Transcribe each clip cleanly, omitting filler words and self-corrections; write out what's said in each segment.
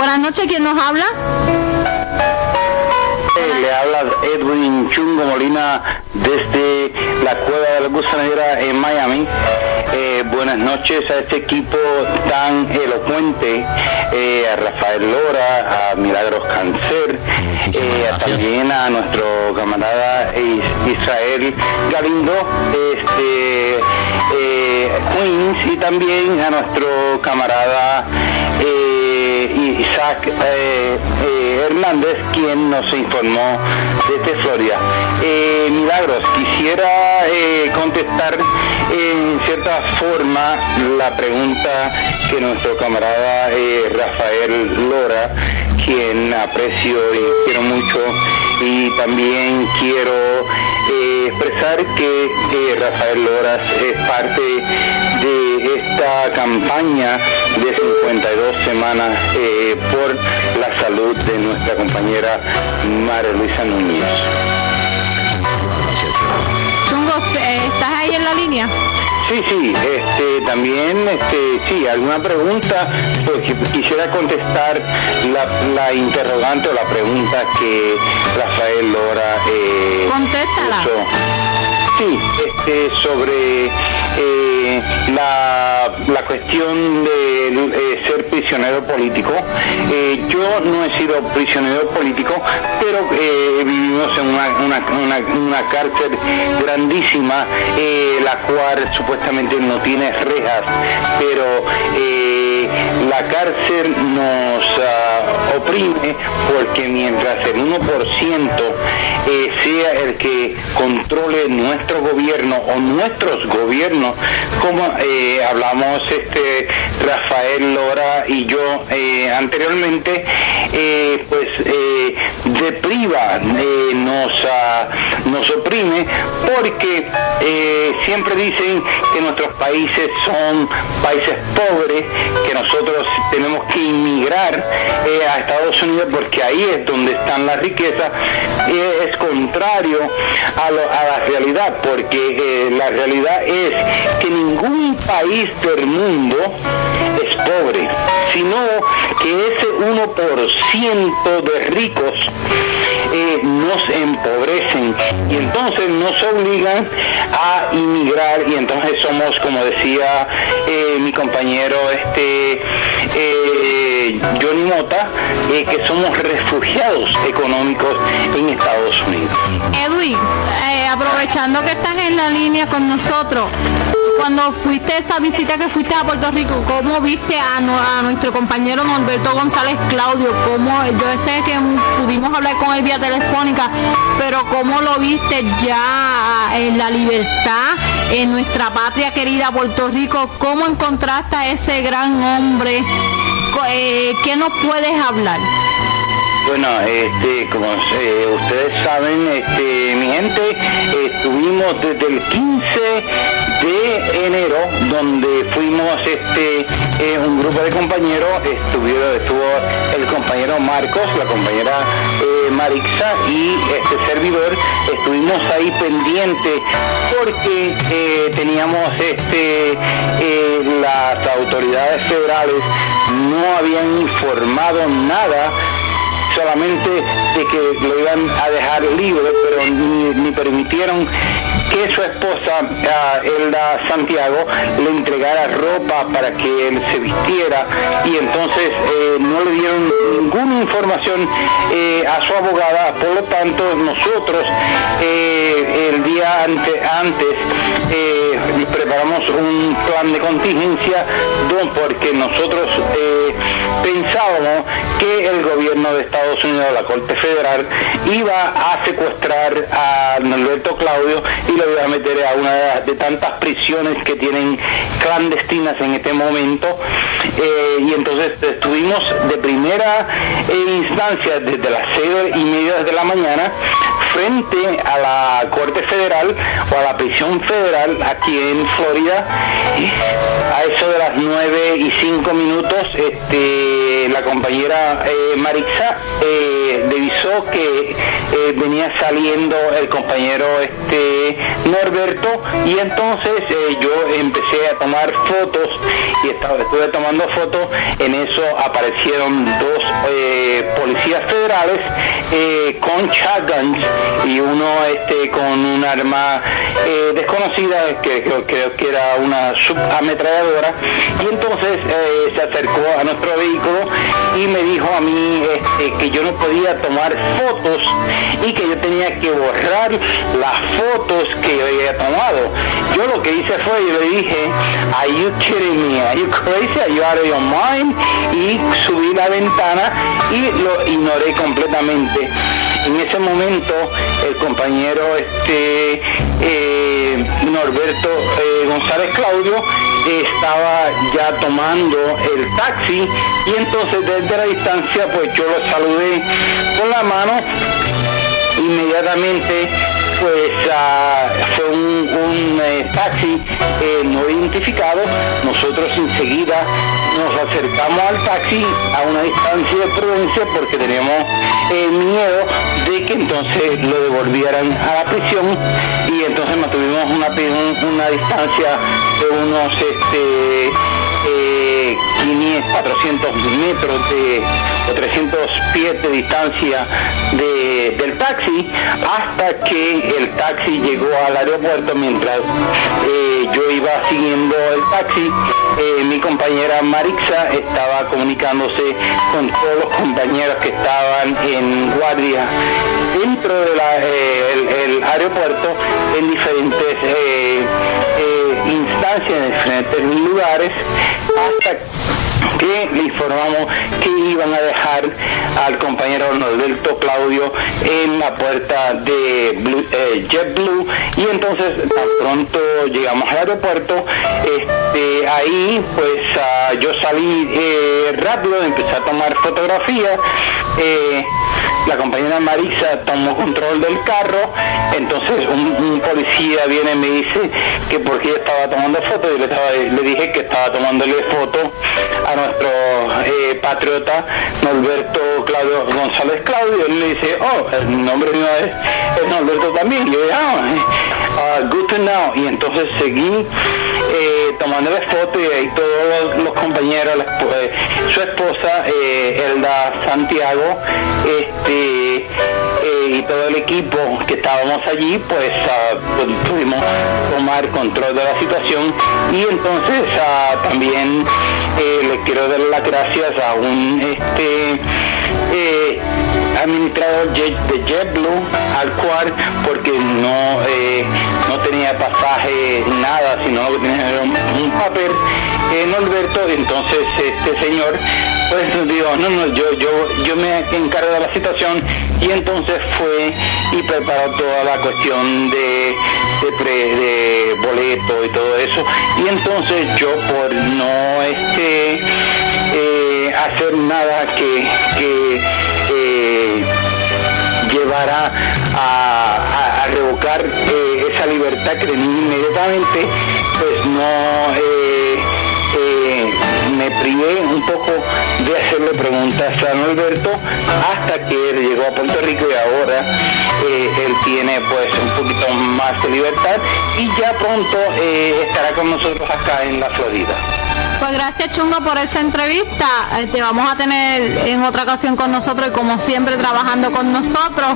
Buenas noches, ¿quién nos habla? Le habla Edwin Chungo Molina desde la Cueva de la Gusanera en Miami. Buenas noches a este equipo tan elocuente, a Rafael Lora, a Milagros Cancer, también a nuestro camarada Israel Galindo, Queens, y también a nuestro camarada Isaac Hernández, quien nos informó desde Florida. Milagros, quisiera contestar en cierta forma la pregunta que nuestro camarada Rafael Lora, quien aprecio y quiero mucho, y también quiero expresar que Rafael Loras es parte de esta campaña de 52 semanas por la salud de nuestra compañera María Luisa Núñez. Chungo, ¿estás ahí en la línea? Sí, también, sí, alguna pregunta, pues quisiera contestar la interrogante o la pregunta que Rafael Lora contéstala. puso. Sí, sobre la cuestión de ser prisionero político. Yo no he sido prisionero político, pero vivimos en una cárcel grandísima, la cual supuestamente no tiene rejas, pero la cárcel nos oprime, porque mientras el 1% sea el que controle nuestro gobierno o nuestros gobiernos, como hablamos Rafael Lora y yo anteriormente, depriva, nos oprime, porque siempre dicen que nuestros países son países pobres, que nosotros tenemos que inmigrar a Estados Unidos porque ahí es donde están las riquezas. Es contrario a la realidad, porque la realidad es que ningún país del mundo es pobre, sino que ese 1% de ricos nos empobrecen, y entonces nos obligan a inmigrar, y entonces somos, como decía mi compañero Johnny Mota, que somos refugiados económicos en Estados Unidos. Edwin, aprovechando que estás en la línea con nosotros, cuando fuiste esa visita que fuiste a Puerto Rico, ¿cómo viste a nuestro compañero Norberto González Claudio? Yo sé que pudimos hablar con él vía telefónica, pero ¿cómo lo viste ya en la libertad, en nuestra patria querida Puerto Rico? ¿Cómo encontraste a ese gran hombre? ¿Qué nos puedes hablar? Bueno, como ustedes saben, mi gente, estuvimos desde el 15 de enero, donde fuimos un grupo de compañeros, estuvo el compañero Marcos, la compañera Marixa y este servidor. Estuvimos ahí pendientes porque teníamos las autoridades federales no habían informado nada, solamente de que lo iban a dejar libre, pero ni permitieron que su esposa, Elda Santiago, le entregara ropa para que él se vistiera, y entonces no le dieron ninguna información a su abogada. Por lo tanto, nosotros el día antes preparamos un plan de contingencia, porque nosotros pensábamos que el gobierno de Estados Unidos, la Corte Federal, iba a secuestrar a Norberto Claudio y lo iba a meter a una de tantas prisiones que tienen clandestinas en este momento, y entonces estuvimos de primera instancia desde las 6:30 de la mañana frente a la Corte Federal o a la prisión federal aquí en Florida. A eso de las 9:05 la compañera Marixa divisó que venía saliendo el compañero Norberto, y entonces yo empecé a tomar fotos y estuve tomando fotos. En eso aparecieron dos policías federales con shotguns y uno con un arma desconocida, que creo que era una subametralladora, y entonces se acercó a nuestro vehículo y me dijo a mí que yo no podía tomar fotos y que yo tenía que borrar las fotos que yo había tomado. Yo lo que hice fue, yo le dije, "Are you kidding me? Are you crazy? Are you out of your mind?" Y subí la ventana y lo ignoré completamente. En ese momento el compañero Norberto González Claudio estaba ya tomando el taxi, y entonces desde la distancia pues yo lo saludé con la mano. Inmediatamente pues fue un taxi no identificado. Nosotros enseguida nos acercamos al taxi a una distancia de prudencia porque teníamos miedo de que entonces lo devolvieran a la prisión, y entonces mantuvimos una distancia de unos 400 metros o 300 pies de distancia del taxi, hasta que el taxi llegó al aeropuerto. Mientras yo iba siguiendo el taxi, mi compañera Marixa estaba comunicándose con todos los compañeros que estaban en guardia dentro del aeropuerto en diferentes instancias, en diferentes lugares, hasta que le informamos que iban a dejar al compañero Norberto Claudio en la puerta de JetBlue, y entonces tan pronto llegamos al aeropuerto, ahí pues yo salí rápido, empecé a tomar fotografías. La compañera Marisa tomó control del carro, entonces un policía viene y me dice que porque yo estaba tomando fotos, y le dije que estaba tomándole foto a nuestro patriota Norberto Claudio González Claudio. Él le dice, el nombre mío es Norberto también. Y yo dije, good to know. Y entonces seguí tomándole fotos, y ahí todos los compañeros, su esposa Elda Santiago, y todo el equipo que estábamos allí, pues pudimos tomar control de la situación. Y entonces también le quiero dar las gracias a un administrador de JetBlue, al cual, porque no tenía pasaje, nada, sino que tenía un papel, Norberto. Entonces este señor pues nos dijo, yo me encargo de la situación, y entonces fue y preparó toda la cuestión de boleto y todo eso. Y entonces yo, por no hacer nada que llevara a revocar esa libertad que tenía inmediatamente, pues me privé un poco de hacerle preguntas a Norberto hasta que él llegó a Puerto Rico, y ahora él tiene pues un poquito más de libertad, y ya pronto estará con nosotros acá en la Florida. Pues gracias, Chungo, por esa entrevista. Te vamos a tener en otra ocasión con nosotros, y como siempre trabajando con nosotros.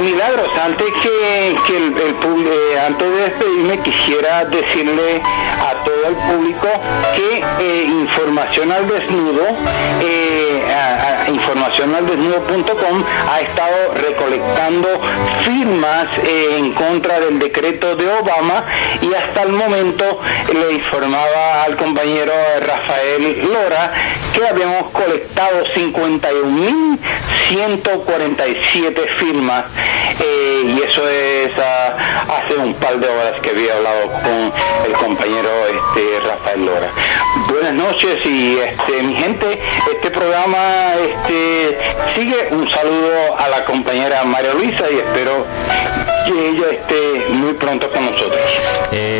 Milagros, antes antes de despedirme, quisiera decirle a todo el público que Información al Desnudo, informacionaldesnudo.com, ha estado recolectando firmas en contra del decreto de Obama, y hasta el momento le informaba al compañero Rafael Lora que habíamos colectado 51.147 firmas, y eso es hace un par de horas que había hablado con el compañero Rafael Lora. Buenas noches y mi gente, este programa sigue. Un saludo a la compañera María Luisa y espero que ella esté muy pronto con nosotros.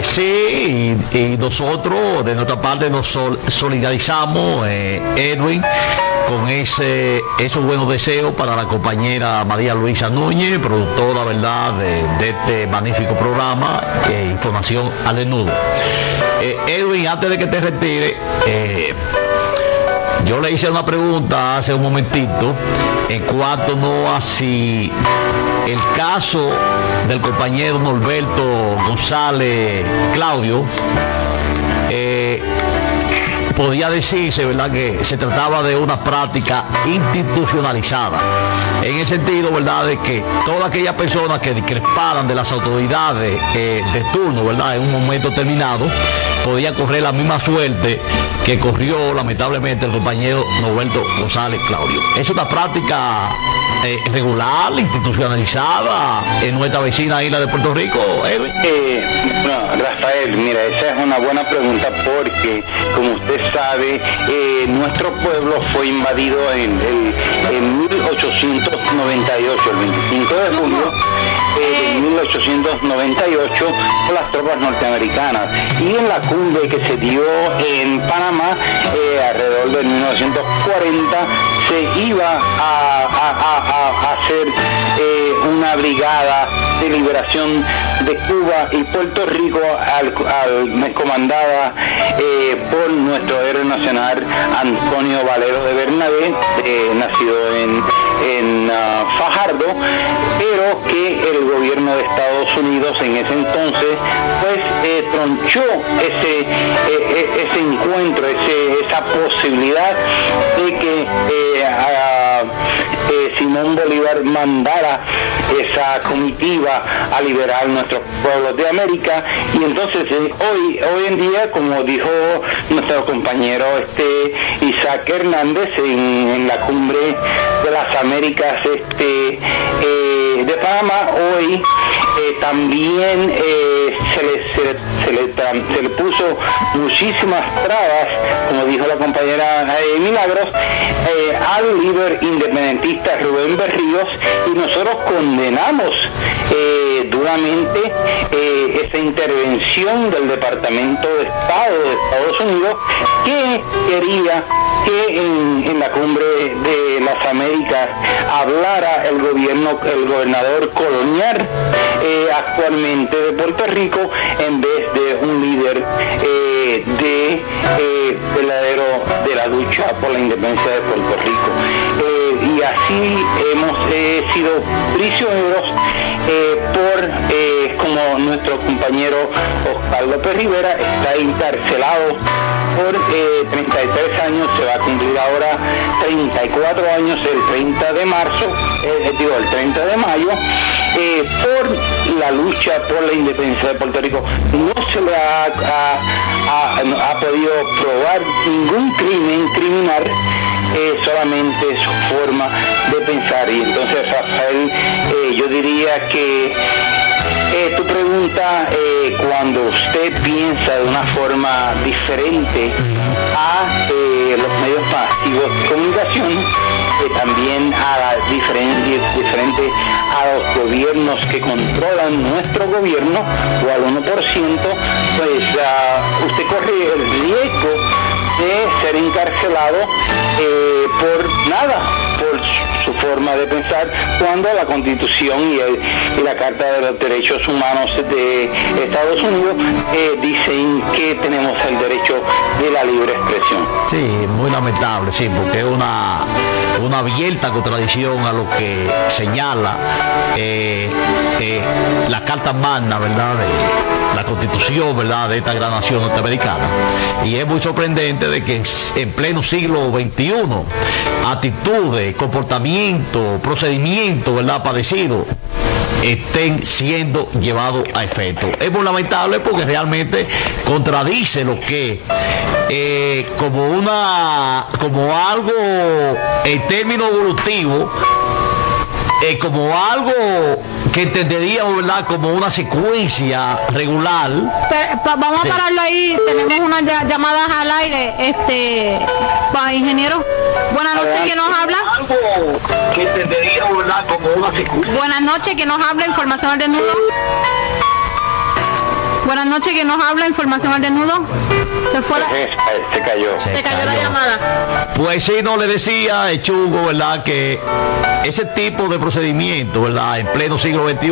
Sí, y nosotros de nuestra parte nos solidarizamos, Edwin, con esos buenos deseos para la compañera María Luisa Núñez, productora, ¿verdad?, de este magnífico programa, Información al Desnudo. Edwin, antes de que te retire, yo le hice una pregunta hace un momentito en cuanto a si el caso del compañero Norberto González Claudio podía decirse, ¿verdad?, que se trataba de una práctica institucionalizada, en el sentido, ¿verdad?, de que todas aquellas personas que discreparan de las autoridades de turno, ¿verdad?, en un momento determinado, podía correr la misma suerte que corrió lamentablemente el compañero Norberto González Claudio. Es una práctica regular, institucionalizada en nuestra vecina isla de Puerto Rico, Edwin. Rafael, mira, esa es una buena pregunta porque, como usted sabe, nuestro pueblo fue invadido en 1898, el 25 de julio de 1898, por las tropas norteamericanas. Y en la cumbre que se dio en Panamá, alrededor de 1940, se iba a hacer una brigada de liberación de Cuba y Puerto Rico comandada por nuestro héroe nacional Antonio Valero de Bernabé, nacido en Fajardo, pero que el gobierno de Estados Unidos en ese entonces pues tronchó ese encuentro, esa posibilidad de que Simón Bolívar mandara esa comitiva a liberar nuestros pueblos de América. Y entonces hoy en día, como dijo nuestro compañero Isaac Hernández en la cumbre de las Américas de Panamá, hoy también se le puso muchísimas trabas, como dijo la compañera Milagros, al líder independentista Rubén Berríos, y nosotros condenamos duramente esa intervención del Departamento de Estado de Estados Unidos, que quería que en la cumbre de las Américas hablara el gobernador colonial actualmente de Puerto Rico, en vez de un líder verdadero de la lucha por la independencia de Puerto Rico. Y así hemos sido prisioneros como nuestro compañero Oscar López Rivera está encarcelado por 33 años, se va a cumplir ahora 34 años el 30 de marzo, el 30 de mayo, por la lucha por la independencia de Puerto Rico. No se le ha podido probar ningún crimen criminal, solamente su forma de pensar. Y entonces, Rafael, yo diría que tu pregunta, cuando usted piensa de una forma diferente a los medios masivos de comunicación, también a diferente a los gobiernos que controlan nuestro gobierno, o al 1%, pues usted corre el riesgo de ser encarcelado por nada, por su forma de pensar, cuando la Constitución y la Carta de los Derechos Humanos de Estados Unidos dicen que tenemos el derecho de la libre expresión. Sí, muy lamentable, sí, porque es una abierta contradicción a lo que señala la Carta Magna, ¿verdad?, de la Constitución, ¿verdad?, de esta gran nación norteamericana. Y es muy sorprendente de que en pleno siglo XXI actitudes, comportamientos, procedimientos, ¿verdad?, padecidos estén siendo llevados a efecto. Es muy lamentable porque realmente contradice lo que como algo en términos evolutivos, como algo que entenderíamos, ¿verdad?, como una secuencia regular. Vamos Sí. a pararlo ahí, tenemos unas llamadas al aire. Ingeniero, buenas noches, ¿quién nos habla? Algo que entenderíamos, ¿verdad?, como una secuencia. Buenas noches, ¿quién nos habla? Información al desnudo. Buenas noches, ¿quién nos habla? Información al desnudo. Se fue la... Se cayó. Se cayó la llamada. Pues sí, no le decía, Chungo, ¿verdad?, que ese tipo de procedimiento, ¿verdad?, en pleno siglo XXI,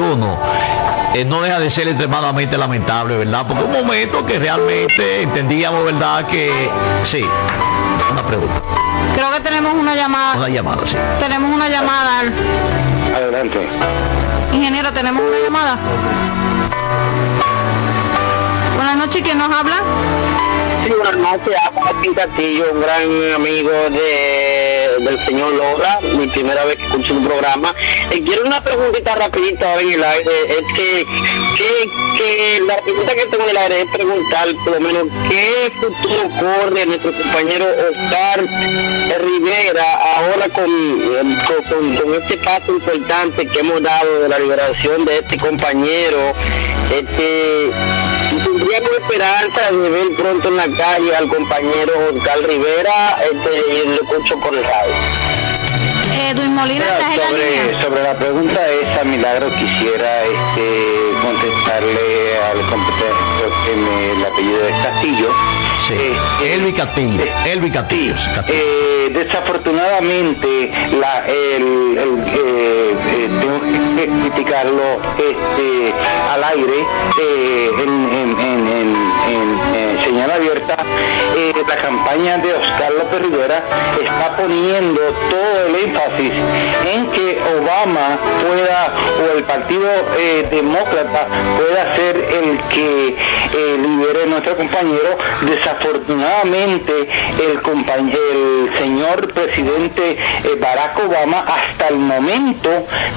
no deja de ser extremadamente lamentable, ¿verdad? Porque un momento que realmente entendíamos, ¿verdad?, que sí. Una pregunta. Creo que tenemos una llamada. Una llamada, sí. Tenemos una llamada. Adelante. Ingeniero, tenemos una llamada. Buenas noches, ¿quién nos habla? Sí, buenas noches, Martín Castillo, un gran amigo del señor Lora, mi primera vez que escucho un programa. Quiero una preguntita rapidita ahora en el aire, es que la pregunta que tengo en el aire es preguntar por lo menos qué futuro corre nuestro compañero Oscar Rivera ahora con este paso importante que hemos dado de la liberación de este compañero. Tendríamos esperanza de ver pronto en la calle al compañero Oscar Rivera, y lo escucho por el radio. Edwin Molina, ¿estás en la línea? Sobre la pregunta esa, Milagro, quisiera contestarle al competente, que el apellido es Castillo. Sí. Elvi Castillo. Elvi Castillo. Desafortunadamente, tengo que criticarlo al aire, en señal abierta. La campaña de Oscar López Rivera está poniendo todo el énfasis en que Obama pueda, o el partido demócrata pueda ser el que libere a nuestro compañero. Desafortunadamente, el señor presidente Barack Obama hasta el momento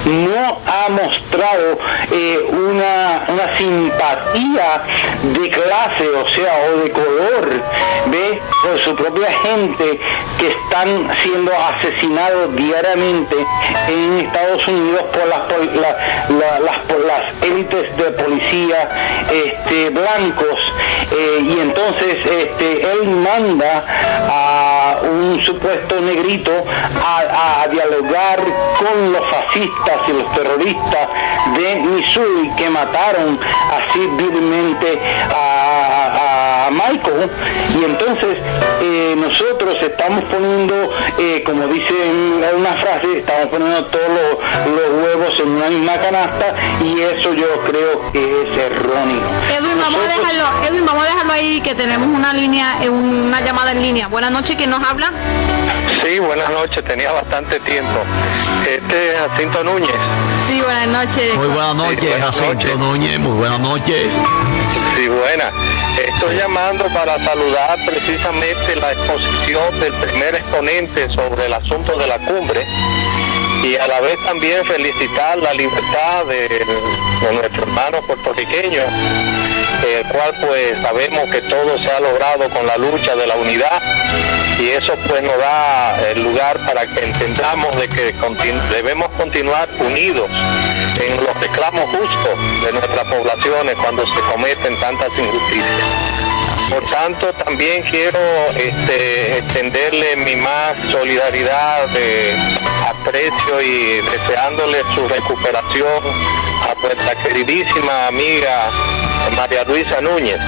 no ha mostrado una simpatía de clase, o sea, o de color, ¿ve?, por su propia gente que están siendo asesinados diariamente en Estados Unidos por las élites de policía blancos, y entonces él manda a un supuesto negrito a dialogar con los fascistas y los terroristas de Missouri que mataron así vilmente a Michael. Y entonces nosotros estamos poniendo, como dice en una frase, estamos poniendo todos los huevos en una misma canasta, y eso yo creo que es erróneo. Edwin, vamos a dejarlo ahí, que tenemos una llamada en línea. Buenas noches, ¿quién nos habla? Sí, buenas noches, tenía bastante tiempo. Este es Jacinto Núñez. Sí, buenas noches. Muy buenas Sí, noches, buenas Jacinto noches. Núñez. Muy buenas noches. Sí, buena. Estoy llamando para saludar precisamente la exposición del primer exponente sobre el asunto de la cumbre, y a la vez también felicitar la libertad de nuestro hermano puertorriqueño, el cual pues sabemos que todo se ha logrado con la lucha de la unidad, y eso pues nos da el lugar para que entendamos de que debemos continuar unidos en los reclamos justos de nuestras poblaciones cuando se cometen tantas injusticias. Por tanto, también quiero extenderle mi más solidaridad, aprecio y deseándole su recuperación a nuestra queridísima amiga María Luisa Núñez,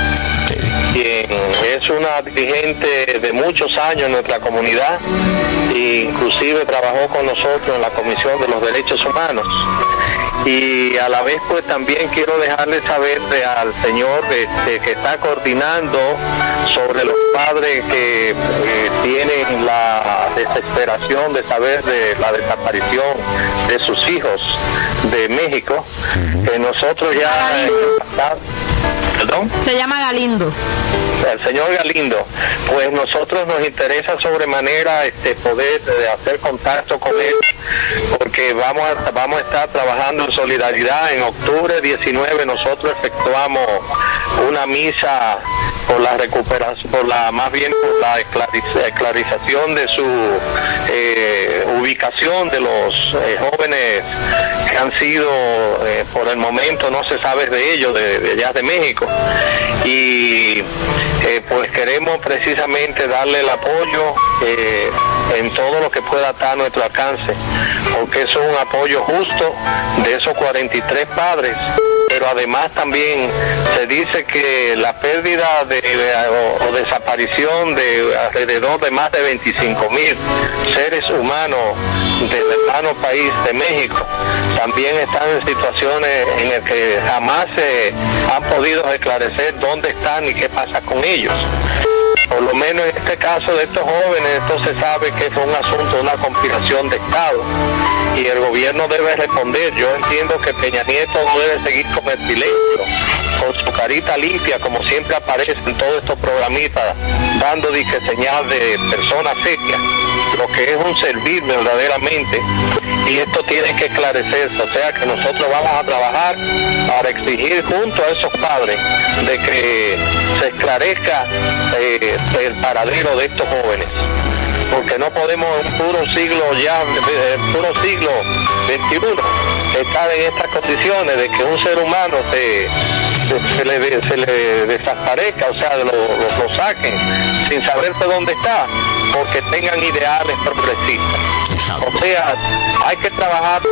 quien es una dirigente de muchos años en nuestra comunidad, e inclusive trabajó con nosotros en la Comisión de los Derechos Humanos. Y a la vez pues también quiero dejarle saber al señor que está coordinando sobre los padres que tienen la desesperación de saber de la desaparición de sus hijos de México, que nosotros ya... ¿Perdón? Se llama Galindo. El señor Galindo, pues nosotros nos interesa sobremanera poder hacer contacto con él, porque vamos a estar trabajando en solidaridad. En octubre 19 nosotros efectuamos una misa por la recuperación, por la esclarización de su ubicación de los jóvenes que han sido, por el momento no se sabe de ellos, de allá de México, y pues queremos precisamente darle el apoyo en todo lo que pueda estar a nuestro alcance, porque eso es un apoyo justo de esos 43 padres. Pero además también se dice que la pérdida o desaparición de alrededor de más de 25,000 seres humanos del hermano país de México también están en situaciones en las que jamás se han podido esclarecer dónde están y qué pasa con ellos. Por lo menos en este caso de estos jóvenes, esto se sabe que fue un asunto de una conspiración de Estado y el gobierno debe responder. Yo entiendo que Peña Nieto no debe seguir con el silencio, con su carita limpia, como siempre aparece en todos estos programitas, dando señal de persona seria, lo que es un servir verdaderamente, y esto tiene que esclarecerse. O sea que nosotros vamos a trabajar para exigir junto a esos padres de que se esclarezca el paradero de estos jóvenes, porque no podemos en puro siglo XXI estar en estas condiciones de que un ser humano se le desaparezca, o sea, lo saquen sin saber de dónde está, porque tengan ideales progresistas. O sea, hay que trabajar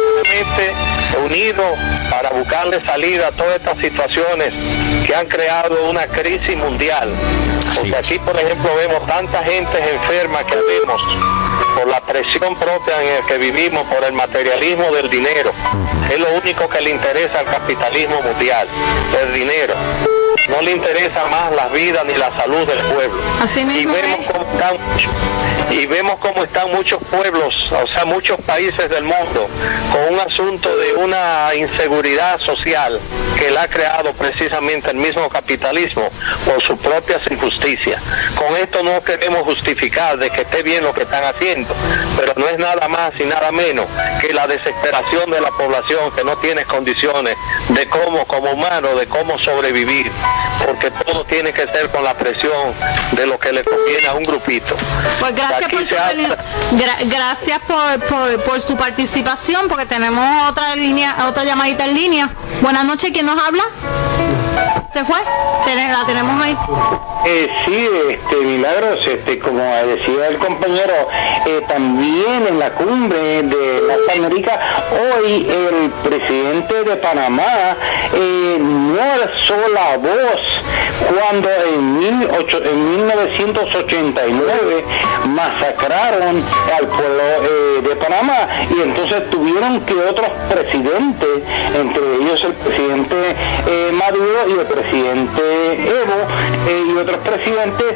unidos para buscarle salida a todas estas situaciones que han creado una crisis mundial. Porque aquí, por ejemplo, vemos tanta gente enferma que vemos por la presión propia en la que vivimos, por el materialismo del dinero. Es lo único que le interesa al capitalismo mundial, el dinero. No le interesa más la vida ni la salud del pueblo. Y vemos cómo están muchos pueblos, o sea, muchos países del mundo, con un asunto de una inseguridad social que la ha creado precisamente el mismo capitalismo por sus propias injusticias. Con esto no queremos justificar de que esté bien lo que están haciendo, pero no es nada más y nada menos que la desesperación de la población que no tiene condiciones de cómo, como humano, de cómo sobrevivir, porque todo tiene que ser con la presión de lo que le conviene a un grupito. Pues gracias por su participación, porque tenemos otra llamadita en línea. Buenas noches, ¿quién nos habla? ¿Se fue? La tenemos ahí. Sí, Milagros, como decía el compañero, también en la cumbre de las Américas, hoy el presidente de Panamá no alzó la voz cuando en 1989 masacraron al pueblo de Panamá, y entonces tuvieron que otros presidentes, entre ellos el presidente Maduro y el presidente Evo, y otros presidentes,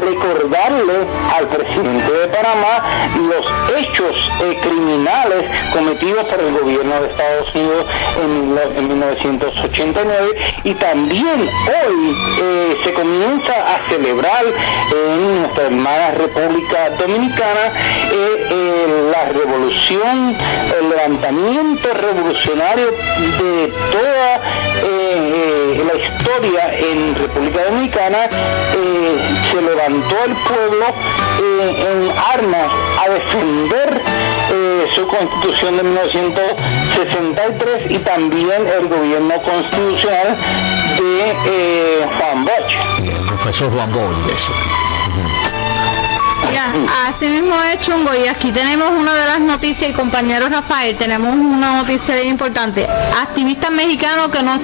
recordarle al presidente de Panamá los hechos criminales cometidos por el gobierno de Estados Unidos en 1989, y también hoy se comienza a celebrar en nuestra hermana República Dominicana la revolución, el levantamiento revolucionario de toda la historia en República Dominicana. Se levantó el pueblo en armas a defender su constitución de 1963 y también el gobierno constitucional de Juan Bosch. El profesor Juan Bosch, eso. Ya, así mismo es, Chungo, y aquí tenemos una de las noticias, y compañero Rafael, tenemos una noticia bien importante. Activista mexicano que no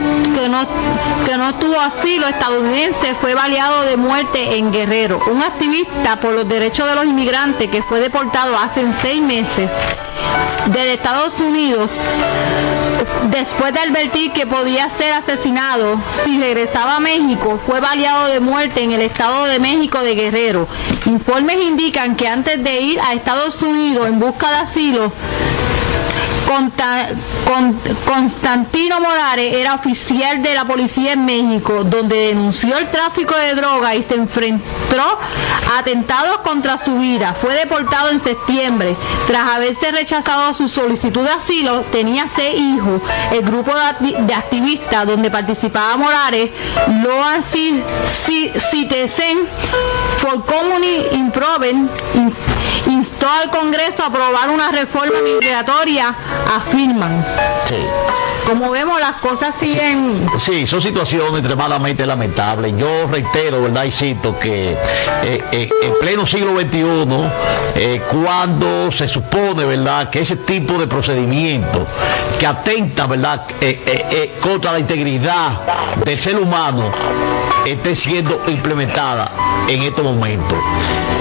tuvo asilo estadounidense fue baleado de muerte en Guerrero. Un activista por los derechos de los inmigrantes que fue deportado hace 6 meses de Estados Unidos después de advertir que podía ser asesinado si regresaba a México, fue baleado de muerte en el estado de México de Guerrero. Informes indican que antes de ir a Estados Unidos en busca de asilo, Constantino Morales era oficial de la policía en México, donde denunció el tráfico de droga y se enfrentó a atentados contra su vida. Fue deportado en septiembre. Tras haberse rechazado su solicitud de asilo, tenía 6 hijos. El grupo de activistas donde participaba Morales, Loan Citizen for Community Improvement, instó al Congreso a aprobar una reforma migratoria, afirman. Sí. Como vemos, las cosas siguen... Sí, son situaciones extremadamente lamentables. Yo reitero, ¿verdad? Y cito que en pleno siglo XXI, cuando se supone, ¿verdad?, que ese tipo de procedimiento que atenta, ¿verdad?, contra la integridad del ser humano esté siendo implementada en estos momentos.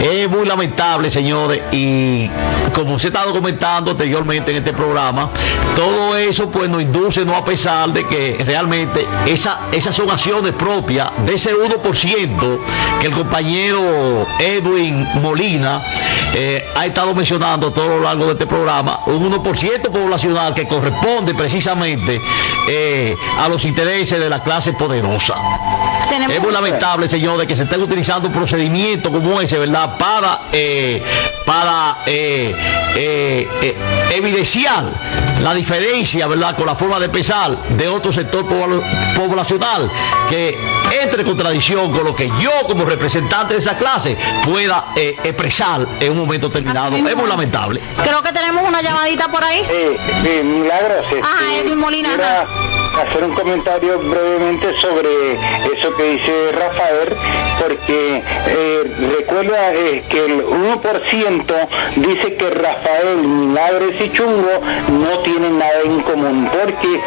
Es muy lamentable, señores, y como se ha estado comentando anteriormente en este programa, todo eso pues nos induce, no, a pesar de que realmente esas son acciones propias de ese 1% que el compañero Edwin Molina ha estado mencionando a todo lo largo de este programa, un 1% poblacional que corresponde precisamente a los intereses de la clase poderosa. Es muy lamentable, señores, que se estén utilizando un procedimiento como ese, ¿verdad?, para evidenciar la diferencia, ¿verdad?, con la forma de pensar de otro sector poblacional que entre en contradicción con lo que yo, como representante de esa clase, pueda expresar en un momento determinado. Es muy lamentable. Creo que tenemos una llamadita por ahí. Milagros. Edwin Molina. Hacer un comentario brevemente sobre eso que dice Rafael, porque recuerda que el 1% dice que Rafael, Milagros y Chungo no tienen nada en común, porque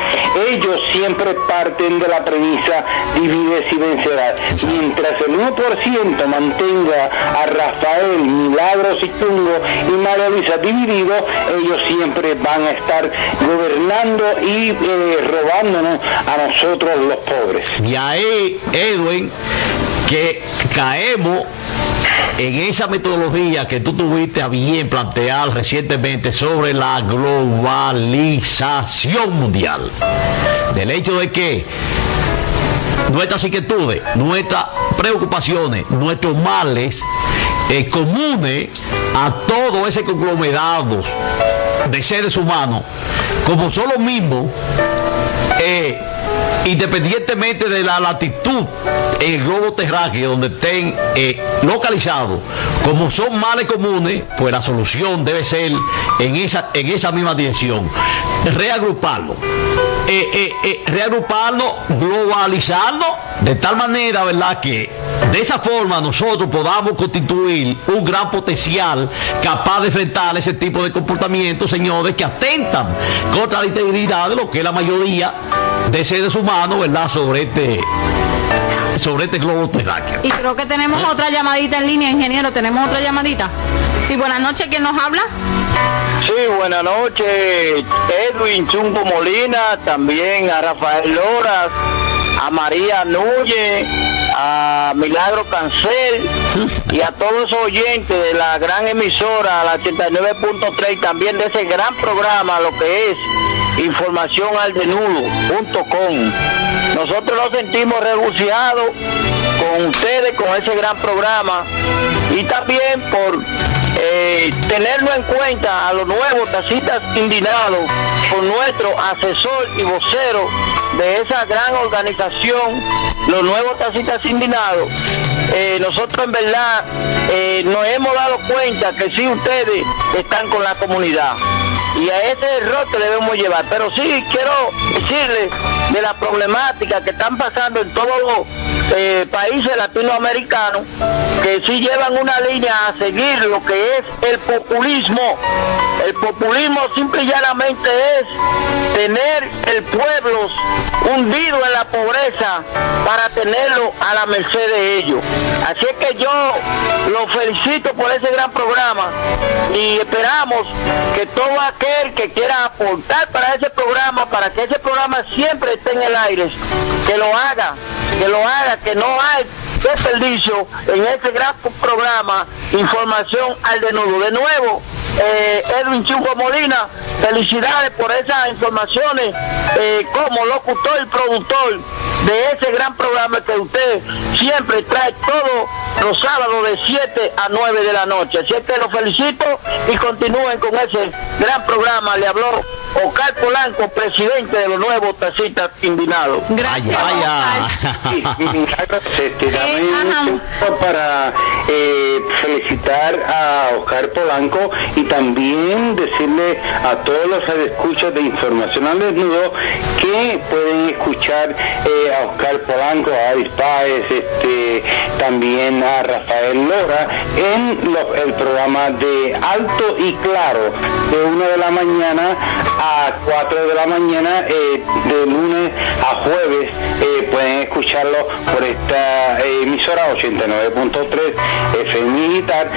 ellos siempre parten de la premisa divides y vencerás. Mientras el 1% mantenga a Rafael, Milagros y Chungo y María Luisa divididos, ellos siempre van a estar gobernando y robando a nosotros los pobres. Y ahí, Edwin, que caemos en esa metodología que tú tuviste a bien plantear recientemente sobre la globalización mundial, del hecho de que nuestras inquietudes, nuestras preocupaciones, nuestros males comunes a todo ese conglomerado de seres humanos, como son los mismos, independientemente de la latitud en el globo terráqueo donde estén localizados, como son males comunes, pues la solución debe ser en esa misma dirección, reagruparlo, globalizarlo de tal manera, ¿verdad?, que de esa forma nosotros podamos constituir un gran potencial capaz de enfrentar ese tipo de comportamientos, señores, que atentan contra la integridad de lo que es la mayoría de seres humanos, ¿verdad?, sobre este globo terráqueo. Y creo que tenemos otra llamadita en línea, ingeniero. ¿Tenemos otra llamadita? Sí, buenas noches. ¿Quién nos habla? Sí, buenas noches. Edwin Chungo Molina, también a Rafael Loras, a María Núñez, a Milagro Cancel y a todos los oyentes de la gran emisora, la 89.3, y también de ese gran programa, lo que es informacionaldenudo.com. Nosotros nos sentimos regocijados con ustedes, con ese gran programa, y también por tenerlo en cuenta a los nuevos taxistas indignados, por nuestro asesor y vocero de esa gran organización, los nuevos taxistas indignados. Nosotros en verdad nos hemos dado cuenta que sí, ustedes están con la comunidad, y a ese error que debemos llevar. Pero sí quiero decirles de la problemática que están pasando en todos los países latinoamericanos, que sí llevan una línea a seguir lo que es el populismo. El populismo simple y llanamente es tener el pueblo hundido en la pobreza para tenerlo a la merced de ellos. Así es que yo los felicito por ese gran programa, y esperamos que todo aquel que quiera aportar para ese programa, para que ese programa siempre esté en el aire, que lo haga, que no hay desperdicio en ese gran programa Información al Desnudo. De nuevo, Edwin Chungo Molina, felicidades por esas informaciones como locutor y productor de ese gran programa que usted siempre trae todos los sábados de 7 a 9 de la noche. Así que los felicito y continúen con ese gran programa. Le habló Oscar Polanco, presidente de los nuevos taxistas indignados. Gracias, Vaya. Dame un tiempo para felicitar a Oscar Polanco y también decirle a todos los radioescuchas de Información al Desnudo que pueden escuchar a Oscar Polanco, a Aris Páez, también a Rafael Lora en el programa de Alto y Claro de 1 de la mañana a 4 de la mañana, de lunes a jueves. Pueden escucharlo por esta emisora 89.3 FM Digital.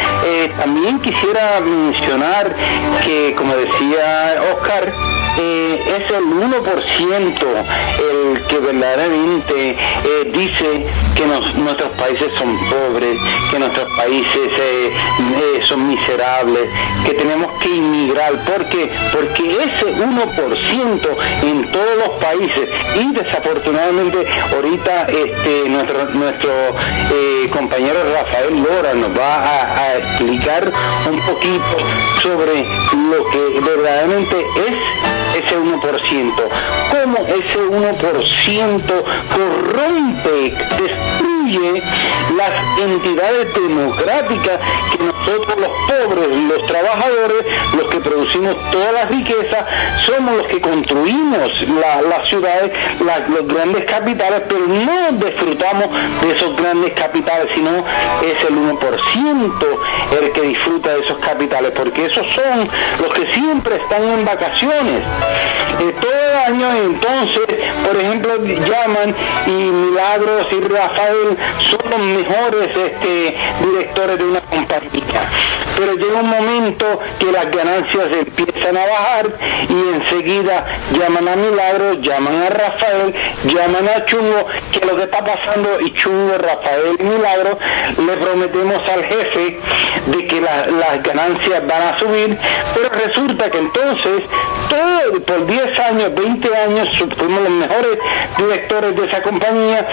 También quisiera mencionar que, como decía Oscar, es el 1% el que verdaderamente dice que nuestros países son pobres, que nuestros países son miserables, que tenemos que inmigrar. ¿Por qué? Porque ese 1% en todos los países, y desafortunadamente ahorita nuestro compañero Rafael Lora nos va a explicar un poquito sobre lo que verdaderamente es ese 1%, cómo ese 1% corrompe, destruye las entidades democráticas que nosotros los pobres, los trabajadores, los que producimos toda la riqueza, somos los que construimos las ciudades, los grandes capitales, pero no disfrutamos de esos grandes capitales, sino es el 1% el que disfruta de esos capitales, porque esos son los que siempre están en vacaciones todo el año. Entonces, por ejemplo, llaman y Milagros y Rafael son los mejores directores de una compañía, pero llega un momento que las ganancias empiezan a bajar y enseguida llaman a Milagros, llaman a Rafael, llaman a Chungo, que lo que está pasando, y Chungo, Rafael y Milagros le prometemos al jefe de que las ganancias van a subir, pero resulta que entonces por 10 años, 20 años fuimos los mejores directores de esa compañía.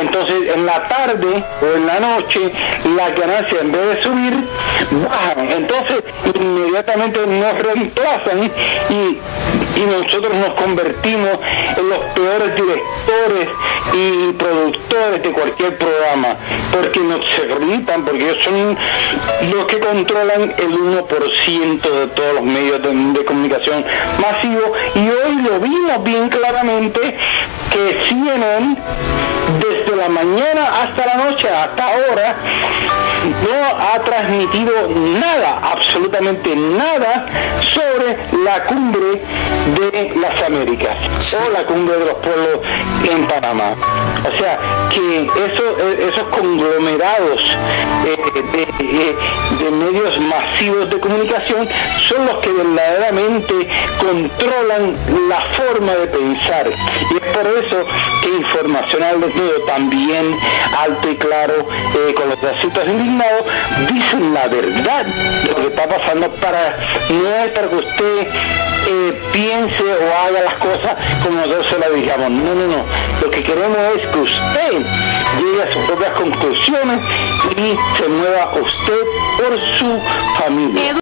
Entonces en la tarde o en la noche las ganancias, en vez de subir, bajan. Entonces inmediatamente nos reemplazan y nosotros nos convertimos en los peores directores y productores de cualquier programa, porque nos secretan, porque ellos son los que controlan el 1% de todos los medios de comunicación masivos. Y hoy lo vimos bien claramente que CNN, desde la mañana hasta la noche, hasta ahora, no ha transmitido nada, absolutamente nada, sobre la cumbre de las Américas o la cumbre de los pueblos en Panamá. O sea, que esos conglomerados de medios masivos de comunicación son los que verdaderamente controlan la forma de pensar. Y es por eso que Información al Desnudo, también Alto y Claro, con los taxistas indignados, dicen la verdad de lo que está pasando, no es para que usted piense o haga las cosas como nosotros se las digamos. No. Lo que queremos es que usted llegue a sus propias conclusiones y se mueva usted por su familia.